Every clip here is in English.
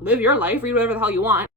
live your life, read whatever the hell you want.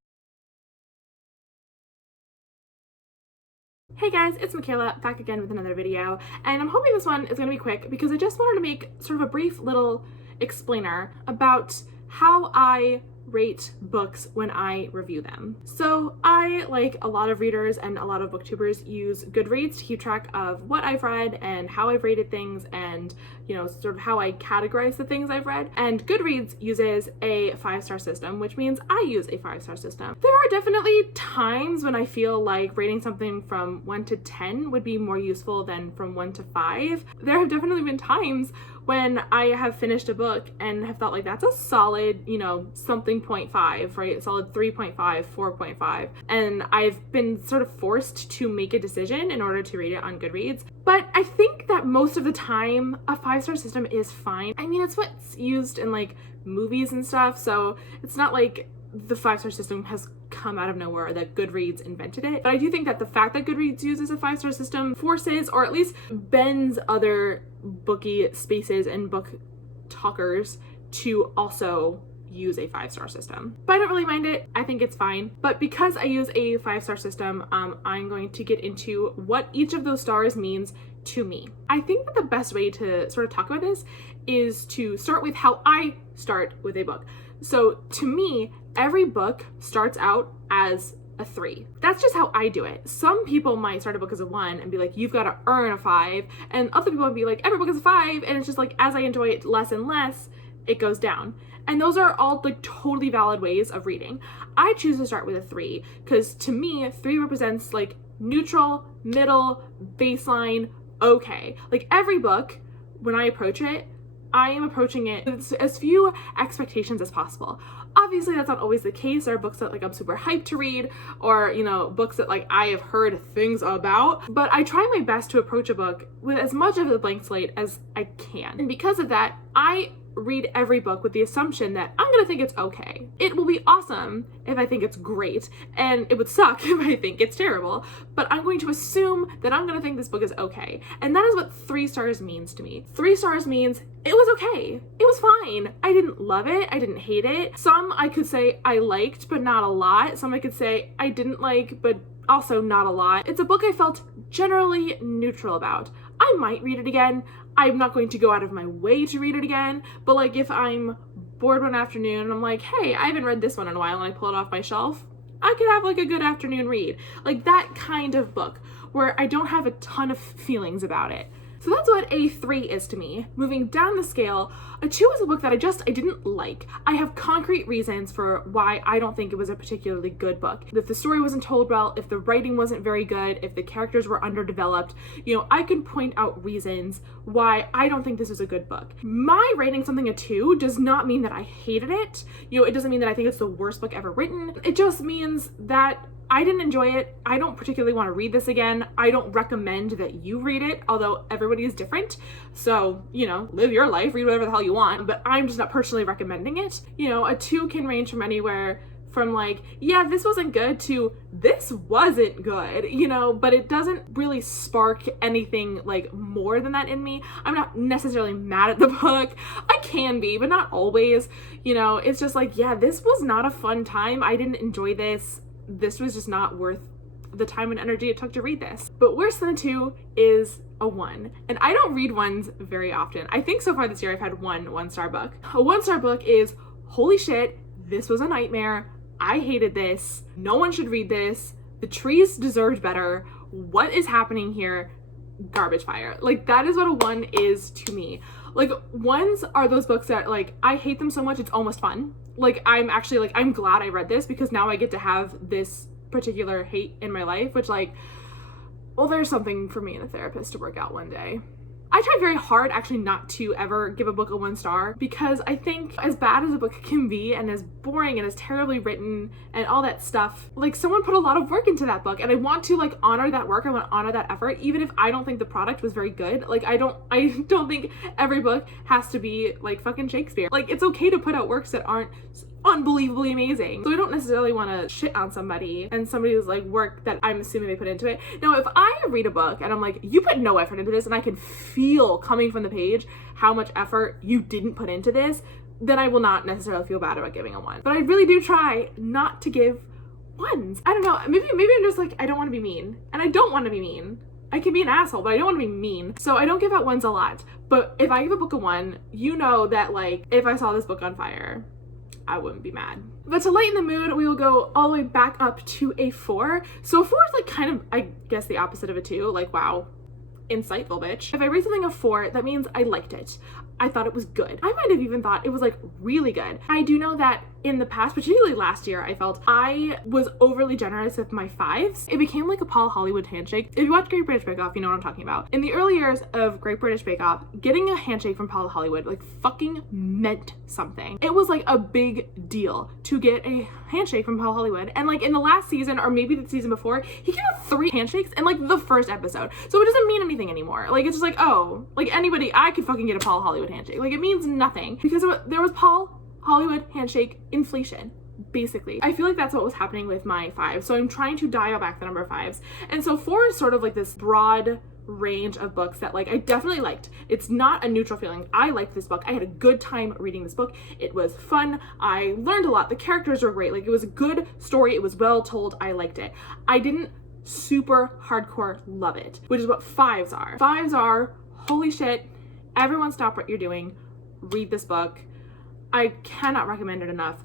Hey guys, it's Michaela back again with another video, and I'm hoping this one is going to be quick because I just wanted to make sort of a brief little explainer about how I rate books when I review them. So I, like a lot of readers and a lot of booktubers, use Goodreads to keep track of what I've read and how I've rated things and, you know, sort of how I categorize the things I've read. And Goodreads uses a 5-star system, which means I use a 5-star system. There are definitely times when I feel like rating something from 1 to 10 would be more useful than from 1 to 5. There have definitely been times when I have finished a book and have thought like that's a solid, you know, something 0.5, right? Solid 3.5, 4.5. And I've been sort of forced to make a decision in order to rate it on Goodreads. But I think that most of the time a 5-star system is fine. I mean, it's what's used in like movies and stuff. So it's not like the 5-star system has come out of nowhere or that Goodreads invented it. But I do think that the fact that Goodreads uses a 5-star system forces, or at least bends, other bookie spaces and book talkers to also use a 5-star system. But I don't really mind it. I think it's fine. But because I use a 5-star system, I'm going to get into what each of those stars means to me. I think that the best way to sort of talk about this is to start with how I start with a book. So to me, every book starts out as a 3. That's just how I do it. Some people might start a book as a 1 and be like, you've got to earn a 5. And other people would be like, every book is a 5. And it's just like, as I enjoy it less and less, it goes down. And those are all like totally valid ways of reading. I choose to start with a 3 because to me, 3 represents like neutral, middle, baseline, okay. Like every book, when I approach it, I am approaching it with as few expectations as possible. Obviously, that's not always the case. There are books that like I'm super hyped to read, or, you know, books that like I have heard things about, but I try my best to approach a book with as much of a blank slate as I can. And because of that, I read every book with the assumption that I'm gonna think it's okay. It will be awesome if I think it's great, and it would suck if I think it's terrible, but I'm going to assume that I'm gonna think this book is okay. And that is what 3 stars means to me. 3 stars means it was okay. It was fine. I didn't love it. I didn't hate it. Some I could say I liked, but not a lot. Some I could say I didn't like, but also not a lot. It's a book I felt generally neutral about. I might read it again. I'm not going to go out of my way to read it again, but like if I'm bored one afternoon and I'm like, hey, I haven't read this one in a while, and I pull it off my shelf, I could have like a good afternoon read. Like that kind of book where I don't have a ton of feelings about it. So that's what a 3 is to me. Moving down the scale, a 2 is a book that I didn't like. I have concrete reasons for why I don't think it was a particularly good book. If the story wasn't told well, if the writing wasn't very good, if the characters were underdeveloped, you know, I can point out reasons why I don't think this is a good book. My rating something a 2 does not mean that I hated it. You know, it doesn't mean that I think it's the worst book ever written. It just means that I didn't enjoy it. I don't particularly want to read this again. I don't recommend that you read it, although everybody is different. So, you know, live your life, read whatever the hell you want, but I'm just not personally recommending it. You know, a 2 can range from anywhere from like, yeah, this wasn't good to this wasn't good, you know, but it doesn't really spark anything like more than that in me. I'm not necessarily mad at the book. I can be, but not always. You know, it's just like, yeah, this was not a fun time. I didn't enjoy this. This was just not worth the time and energy it took to read this. But worse than a 2 is a 1. And I don't read 1s very often. I think so far this year I've had one 1-star book. A 1-star book is, holy shit, this was a nightmare. I hated this. No one should read this. The trees deserved better. What is happening here? Garbage fire. Like that is what a 1 is to me. Like 1s are those books that like, I hate them so much it's almost fun. Like I'm actually like, I'm glad I read this because now I get to have this particular hate in my life, which like, well, there's something for me and a therapist to work out one day. I try very hard actually not to ever give a book a 1 star because I think as bad as a book can be and as boring and as terribly written and all that stuff, like someone put a lot of work into that book and I want to like honor that work. I want to honor that effort even if I don't think the product was very good. Like I don't think every book has to be like fucking Shakespeare. Like it's okay to put out works that aren't unbelievably amazing. So I don't necessarily want to shit on somebody and somebody's like work that I'm assuming they put into it. Now, if I read a book and I'm like, you put no effort into this and I can feel coming from the page how much effort you didn't put into this, then I will not necessarily feel bad about giving a 1. But I really do try not to give 1s. I don't know, maybe I'm just like, I don't want to be mean. And I don't want to be mean. I can be an asshole, but I don't want to be mean. So I don't give out 1s a lot. But if I give a book a 1, you know that like, if I saw this book on fire, I wouldn't be mad. But to lighten the mood, we will go all the way back up to a 4. So a 4 is like kind of, I guess, the opposite of a 2. Like, wow, insightful, bitch. If I rate something a 4, that means I liked it. I thought it was good. I might have even thought it was like really good. I do know that in the past, particularly last year, I felt I was overly generous with my 5s. It became like a Paul Hollywood handshake. If you watch Great British Bake Off, you know what I'm talking about. In the early years of Great British Bake Off, getting a handshake from Paul Hollywood like fucking meant something. It was like a big deal to get a handshake from Paul Hollywood. And like in the last season, or maybe the season before, he gave us 3 handshakes in like the first episode. So it doesn't mean anything anymore. Like it's just like, oh, like anybody, I could fucking get a Paul Hollywood handshake. Like it means nothing because there was Paul Hollywood handshake inflation, basically. I feel like that's what was happening with my 5. So I'm trying to dial back the number of 5s. And so 4 is sort of like this broad range of books that like I definitely liked. It's not a neutral feeling. I liked this book. I had a good time reading this book. It was fun. I learned a lot. The characters were great. Like it was a good story. It was well told. I liked it. I didn't super hardcore love it, which is what 5s are. 5s are, holy shit, everyone stop what you're doing. Read this book. I cannot recommend it enough.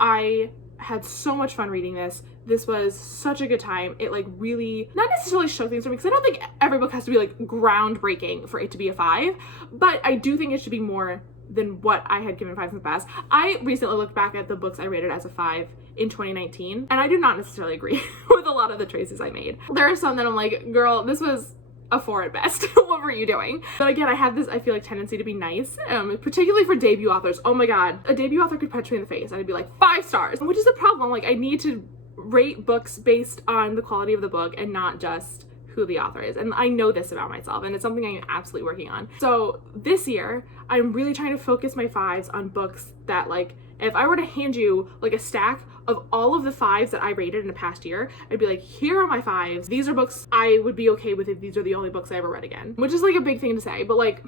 I had so much fun reading this. This was such a good time. It like really, not necessarily shook things for me, because I don't think every book has to be like groundbreaking for it to be a 5, but I do think it should be more than what I had given 5s in the past. I recently looked back at the books I rated as a 5 in 2019, and I do not necessarily agree with a lot of the choices I made. There are some that I'm like, girl, this was a 4 at best. What were you doing? But again, I have this, I feel like, tendency to be nice, particularly for debut authors. Oh my god, a debut author could punch me in the face and I'd be like 5 stars, which is the problem. Like I need to rate books based on the quality of the book and not just who the author is. And I know this about myself, and it's something I'm absolutely working on. So this year, I'm really trying to focus my 5s on books that, like, if I were to hand you like a stack of all of the 5s that I rated in the past year, I'd be like, here are my 5s. These are books I would be okay with if these are the only books I ever read again. Which is like a big thing to say, but like,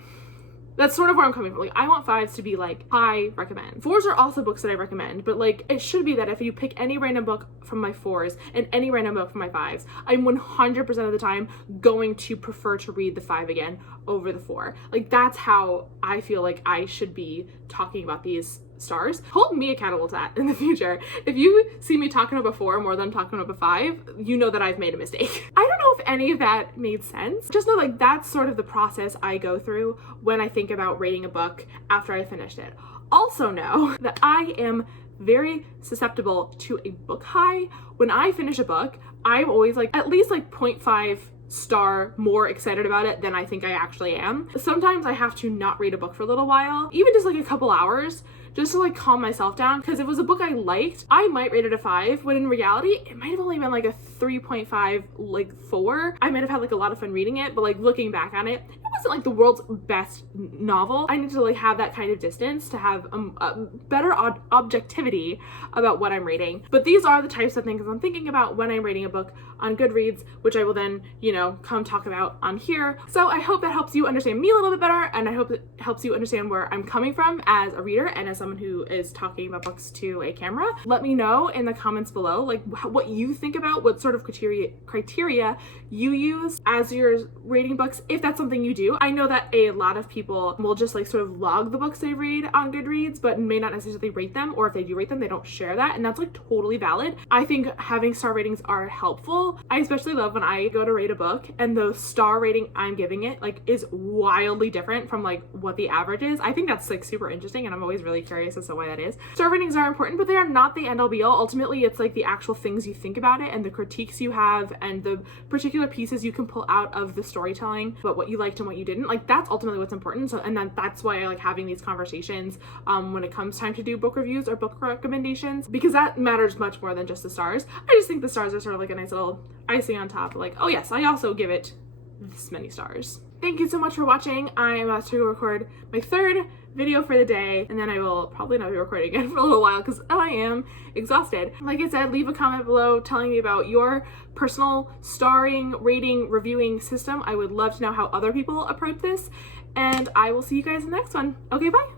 that's sort of where I'm coming from. Like, I want 5s to be like, I recommend. 4s are also books that I recommend, but like, it should be that if you pick any random book from my 4s and any random book from my 5s, I'm 100% of the time going to prefer to read the 5 again over the 4. Like, that's how I feel like I should be talking about these stars. Hold me accountable to that in the future. If you see me talking about a 4 more than talking about a 5, you know that I've made a mistake. I don't know if any of that made sense. Just know like that's sort of the process I go through when I think about rating a book after I finished it. Also know that I am very susceptible to a book high. When I finish a book, I'm always like at least like 0.5 star more excited about it than I think I actually am. Sometimes I have to not read a book for a little while, even just like a couple hours, just to like calm myself down, because if it was a book I liked, I might rate it a 5, when in reality it might have only been like a 3.5, like 4. I might have had like a lot of fun reading it, but like looking back on it, it wasn't like the world's best novel. I need to like have that kind of distance to have a better objectivity about what I'm rating. But these are the types of things I'm thinking about when I'm rating a book on Goodreads, which I will then, you know, come talk about on here. So I hope that helps you understand me a little bit better, and I hope it helps you understand where I'm coming from as a reader and as someone who is talking about books to a camera. Let me know in the comments below, like what you think about, what sort of criteria you use as you're rating books, if that's something you do. I know that a lot of people will just like sort of log the books they read on Goodreads, but may not necessarily rate them, or if they do rate them, they don't share that, and that's like totally valid. I think having star ratings are helpful. I especially love when I go to rate a book and the star rating I'm giving it like is wildly different from like what the average is. I think that's like super interesting, and I'm always really curious as to why that is. Star ratings are important, but they are not the end all be all. Ultimately, it's like the actual things you think about it and the critiques you have and the particular pieces you can pull out of the storytelling, but what you liked and what you didn't. Like, that's ultimately what's important. So, and then that's why I like having these conversations when it comes time to do book reviews or book recommendations, because that matters much more than just the stars. I just think the stars are sort of like a nice little icing on top. Like, oh yes, I also give it this many stars. Thank you so much for watching. I'm about to record my 3rd video for the day, and then I will probably not be recording again for a little while because I am exhausted. Like I said, leave a comment below telling me about your personal starring, rating, reviewing system. I would love to know how other people approach this, and I will see you guys in the next one. Okay, bye.